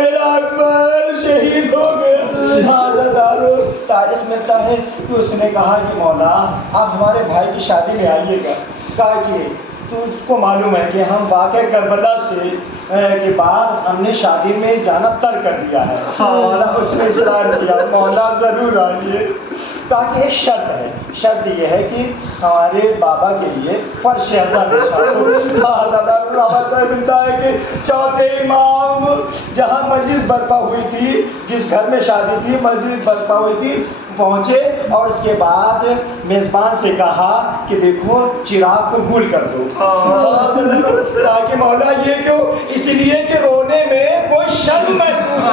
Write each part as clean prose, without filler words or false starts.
میرا اکبر شہید ہو گیا۔ عزادارو تاریخ ملتا ہے کہ اس نے کہا کہ مولا آپ ہمارے بھائی کی شادی میں آئیے گا۔ کہا کہ تجھ کو معلوم ہے کہ ہم واقع کربلا سے کے بعد ہم نے شادی میں جانا ترک کر دیا ہے۔ مولا اس نے اصرار کیا مولا ضرور آئیے۔ کہا کہ ایک شرط ہے، شرط یہ ہے کہ ہمارے بابا کے لیے فرش ازاں ملتا ہے کہ چوتھے امام جہاں مجلس برپا ہوئی تھی، جس گھر میں شادی تھی مجلس برپا ہوئی تھی، پہنچے اور اس کے بعد میزبان سے کہا کہ دیکھو چراغ کو گول کر دو۔ تاکہ مولا یہ کیوں؟ اس لیے کہ رونے میں کوئی شرم محسوس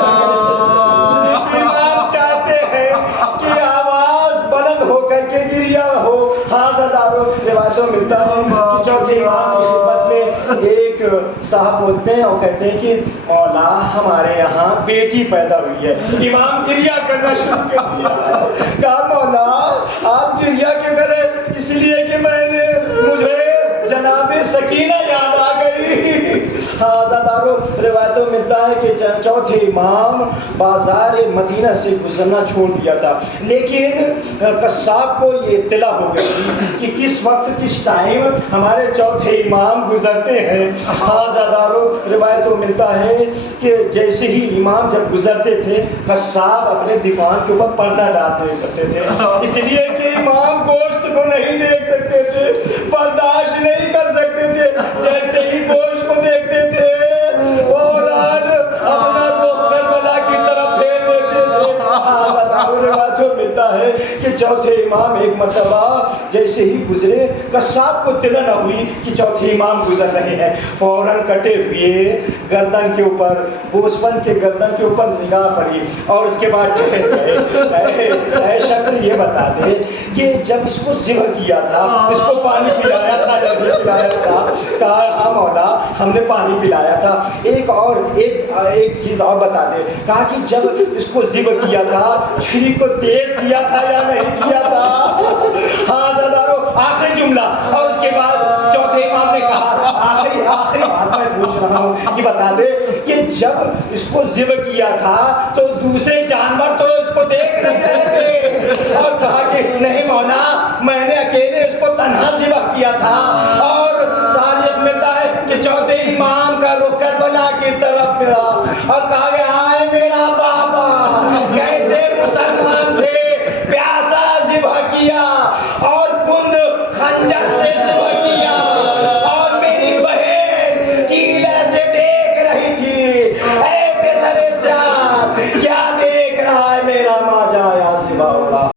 نہیں، امام چاہتے ہیں کہ آواز بلند ہو کر کے گریا ہو۔ عزادارو روایتوں ملتا ہے کہ چوتھے امام کی خدمت میں ایک صاحب بولتے ہیں اور کہتے ہیں کہ مولا ہمارے یہاں بیٹی پیدا ہوئی ہے۔ امام گریا کرنا شروع کر دیا۔ کہا مولا آپ گریا کیوں کریں؟ اس لیے کہ مجھے جناب سکینہ یاد آ گئی۔ عزادارو روایتوں میں ملتا ہے کہ چوتھے امام بازار مدینہ سے گزرنا چھوڑ دیا تھا، لیکن قصاب کو یہ اطلاع ہو گئی کہ کس وقت کس ٹائم ہمارے چوتھے امام گزرتے ہیں۔ عزادارو روایتوں میں ملتا ہے کہ جیسے ہی امام جب گزرتے تھے قصاب اپنے دیوان کے اوپر پردہ ڈال دیا کرتے تھے، اس لیے کہ امام گوشت کو نہیں دیکھ سکتے تھے، برداشت نہیں کر سکتے تھے۔ جیسے ہی گوشت کو دیکھتے تھے فوراً اپنا رخ کربلا کی طرف پھیر دیتے تھے۔ روایتوں میں ملتا ہے کہ چوتھے امام ایک مرتبہ جیسے ہی گزرے قصاب کو اطلاع نہ ہوئی کہ چوتھے امام گزر رہے ہیں، فوراً کٹے ہوئے گردن کے اوپر گوسفند کے گردن کے اوپر نگاہ پڑی اور اس کے بعد اے شخص یہ بتا دے کہ جب اس کو ذبح کیا تھا اس کو پانی پلایا تھا یا نہیں پلایا تھا؟ کہا ہاں مولا ہم نے پانی پلایا تھا۔ ایک چیز اور بتا دے۔ کہا کہ جب اس کو ذبح کیا تھا چھری کو تیز کیا تھا یا نہیں کیا تھا؟ عزادارو آخری جملہ اور اس کے بعد چوتھے امام نے کہا آخری بات میں پوچھ رہا ہوں کہ بتا دے کہ جب اس کو ذبح کیا تھا تو دوسرے جانور تو اس کو دیکھ نہیں رہے تھے؟ اور کہا کہ نہیں مولا میں نے اکیلے اس کو تنہا ذبح کیا تھا۔ اور تاریخ ملتا ہے کہ چوتھے امام کا رخ کربلا کی طرف پھرا اور کہا کہ آئے میرا بابا کیسے مسلمان تھے، پیاسا ذبح کیا اور کند خنجر سے ذبح کیا اور میری بہن کیلے سے دیکھ رہی تھی۔ اے پسر سیاد کیا دیکھ رہا ہے میرا ماجا یا ذبح ہو رہا